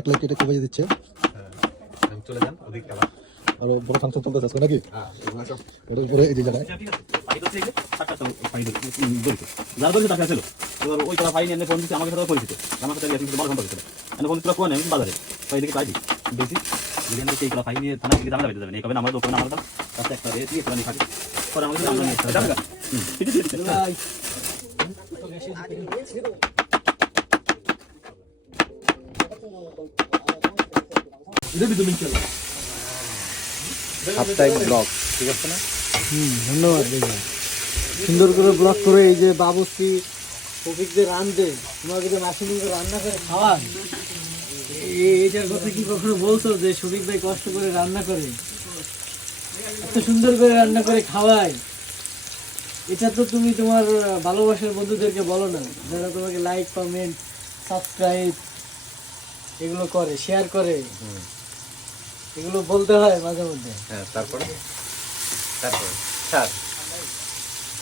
এক লাখ কেটে কমাই দিচ্ছে। আমি চলে যান ওদিক আবার আর বড় ফাংশন চলতেছে আজকে নাকি? এটার উপরে এই যে জায়গায় যার বলছে টাকা ছিল এবার ওই তারা ফাইন এনে ফোন দিচ্ছে আমাকে সাথে পরিচিত আমার সাথে বড় সম্পর্ক ছিল এনে ফোন দিচ্ছিল কোন আমি বাজারে তাই দেখি পাইছি বেশি যেখান থেকে এইগুলো ফাইন নিয়ে থানা থেকে দাম লাগাইতে যাবেন এই কবে আমার দোকান আমার দাম কাছে একটা রেট দিয়ে প্রাণী থাকে পরে আমাকে দাম নিয়ে আসতে হবে ঠিক আছে সাপ্তাহিক ব্লগ ঠিক আছে না? ধন্যবাদ ভাইয়া। সুন্দর করে ব্লগ করে এই যে বাবুশ্রী শফিকদের রান্ধে তোমাকে যে মাসিমুখে রান্না করে খাওয়ান, এইটার কথা কি কখনো বলছো যে শফিক ভাই কষ্ট করে রান্না করে এত সুন্দর করে রান্না করে খাওয়ায়? এটা তো তুমি তোমার ভালোবাসার বন্ধুদেরকে বলো না, যারা তোমাকে লাইক কমেন্ট সাবস্ক্রাইব এগুলো করে, শেয়ার করে, এগুলো বলতে হয় মাঝে মধ্যে। হ্যাঁ তারপরে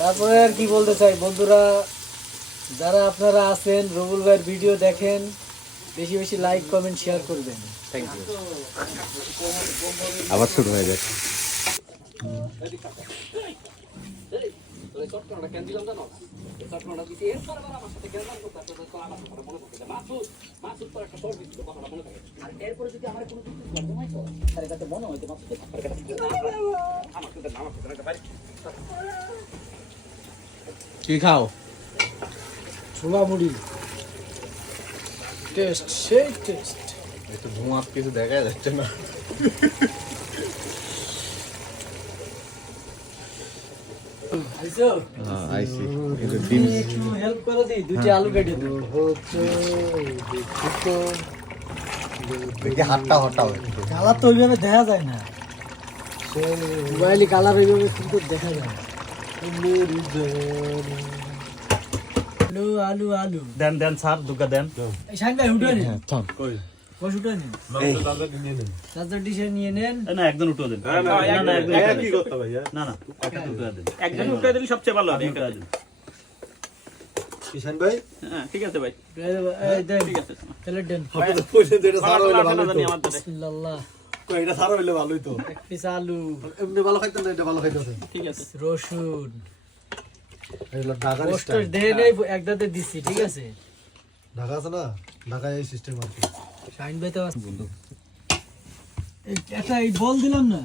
তারপরে আর কি বলতে চাই, বন্ধুরা যারা আপনারা আছেন রবুল ভাইয়ের ভিডিও দেখেন, বেশি বেশি লাইক কমেন্ট শেয়ার করবেন। Thank you. আবার শুরু হয়ে যাচ্ছে। কি খাও? ছোলা মুড়ি টেস্ট, সেই টেস্ট। একটু ধোঁয়া কিছু দেখা যাচ্ছে না। আইছো? হ্যাঁ আইছি। একটু ডিম একটু হেল্প করে দিই, দুইটা আলু কেটে দিই। দেখি হাতটা হটাও একটু। কালার তো ওইভাবে দেখা যায় না, মোবাইলে কালার ওইভাবে কিন্তু দেখা যায় না। আলু আলু আলু দেন দেন স্যার দুগা দেন এই শাইন ভাই উঠে নিন, কই? বস উঠে নিন, চার্জার ডিশে নিয়ে নেন। না একজন উঠো দেন কি করতে ভাইয়া? না না একটা উঠে দেন একজন উঠে দিলে সবচেয়ে ভালো হবে উঠে দেন কিষান ভাই হ্যাঁ ঠিক আছে ভাই এই দেন, ঠিক আছে তাহলে দেন। যেটা সারা হইলে ভালো হইতো। বিসমিল্লাহ। কই এটা সারা হইলে ভালো হইতো। এক পিস আলু, এমনি ভালো খাইতেন না, এটা ভালো খাইতেন। ঠিক আছে রসুন, এগুলো ঢাকার পোস্টার স্টাইল। দেয় নাই, একদাতে দিছি, ঠিক আছে। ঢাকা আছে না, ঢাকায় এই সিস্টেম আর কি। শাইন ভাই তো বন্ধু একটা এই বল দিলাম না,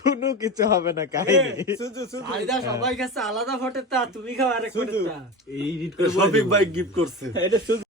কোনো কিছু হবে না কাহিনী। সবাই কাছে আলাদা ফটের তা, তুমি খাও আরেক ফটের তা। শফিক ভাই গিফট করছে।